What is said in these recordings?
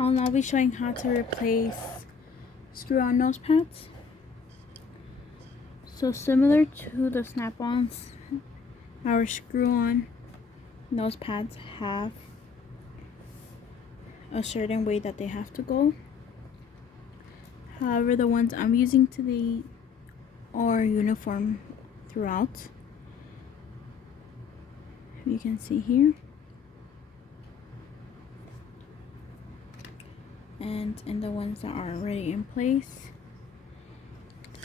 I'll now be showing how to replace screw-on nose pads. So similar to the snap-ons, our screw-on nose pads have a certain way that they have to go. However, the ones I'm using today are uniform throughout. You can see here. And in the ones that are already in place,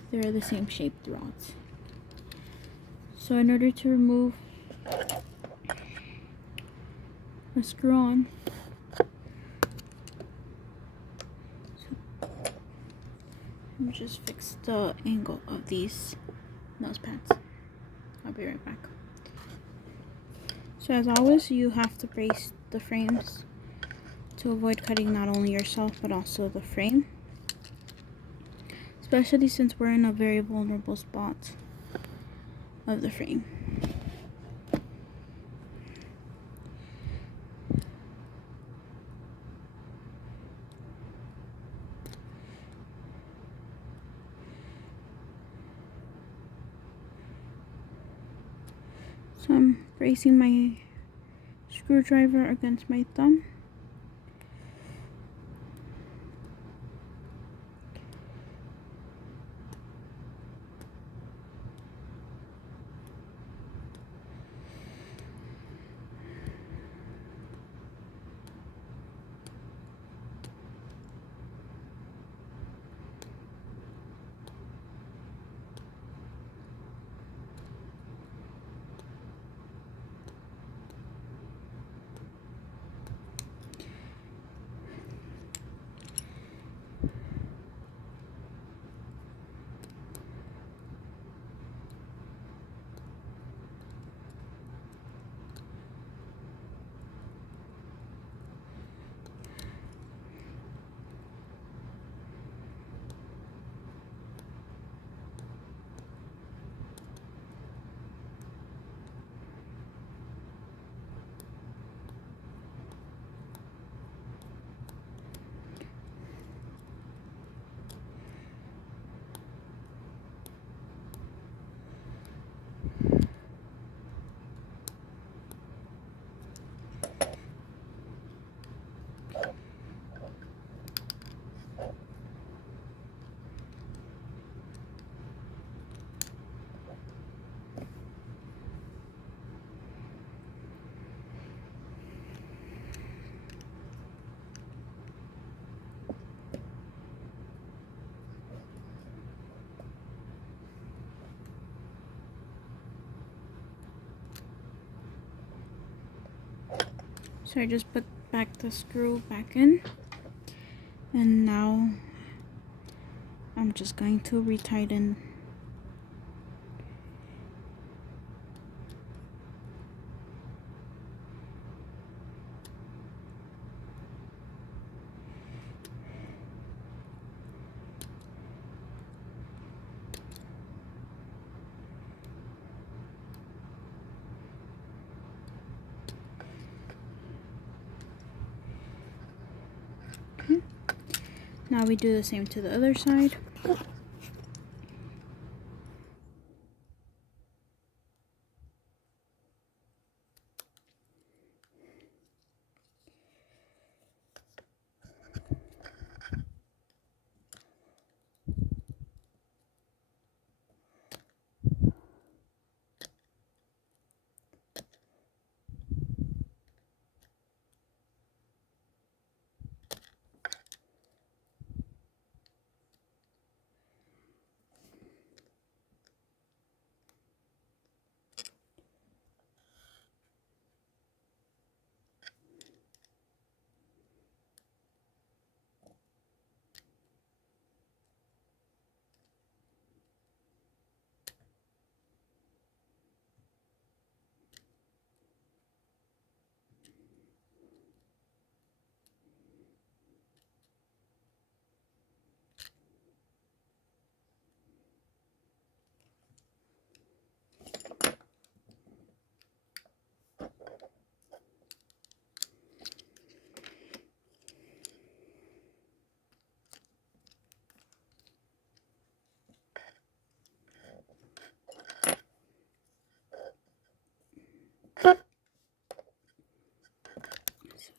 they're the same shape throughout. So in order to remove the screw on, let me just fix the angle of these nose pads. I'll be right back. So as always, you have to brace the frames to avoid cutting not only yourself but also the frame, especially since we're in a very vulnerable spot of the frame. So I'm bracing my screwdriver against my thumb. So I just put back the screw back in, and now I'm just going to retighten . Okay. Now we do the same to the other side.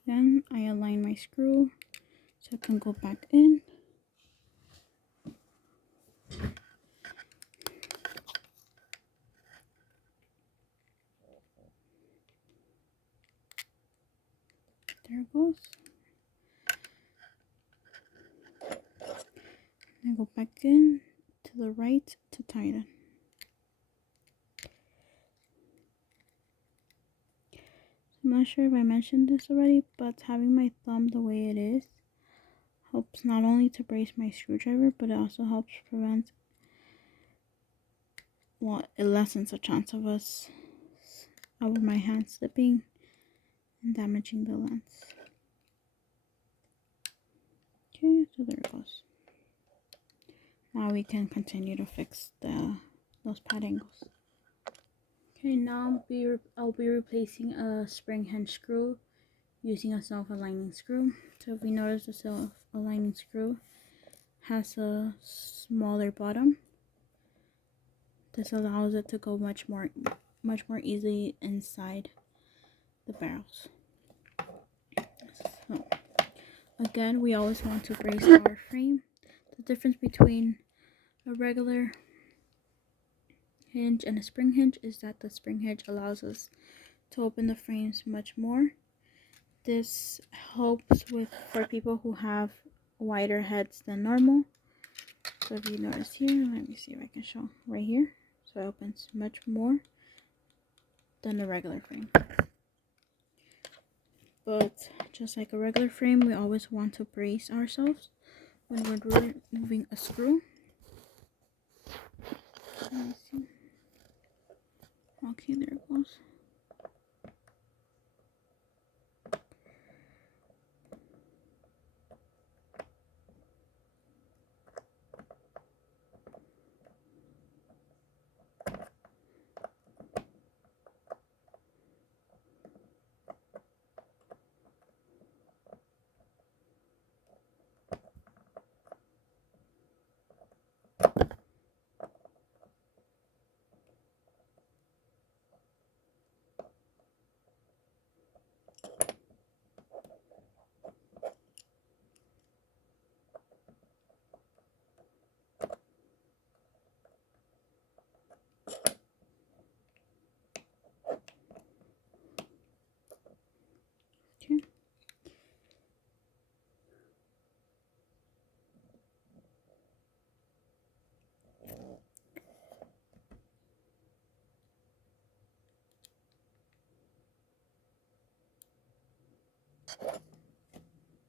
Then I align my screw so it can go back in. There it goes. And I go back in to the right to tighten. I'm not sure if I mentioned this already, but having my thumb the way it is helps not only to brace my screwdriver, but it also helps prevent, well, it lessens the chance of my hand slipping and damaging the lens. Okay, so there it goes. Now we can continue to fix those pad angles. Okay, now I'll be replacing a spring hinge screw using a self-aligning screw. So if we notice, the self-aligning screw has a smaller bottom. This allows it to go much more easily inside the barrels. So again, we always want to brace our frame. The difference between a regular hinge and a spring hinge is that the spring hinge allows us to open the frames much more. This helps for people who have wider heads than normal. So if you notice here, let me see if I can show right here. So it opens much more than the regular frame. But just like a regular frame, we always want to brace ourselves when we're removing a screw. Let me see. Okay, there it goes. Okay.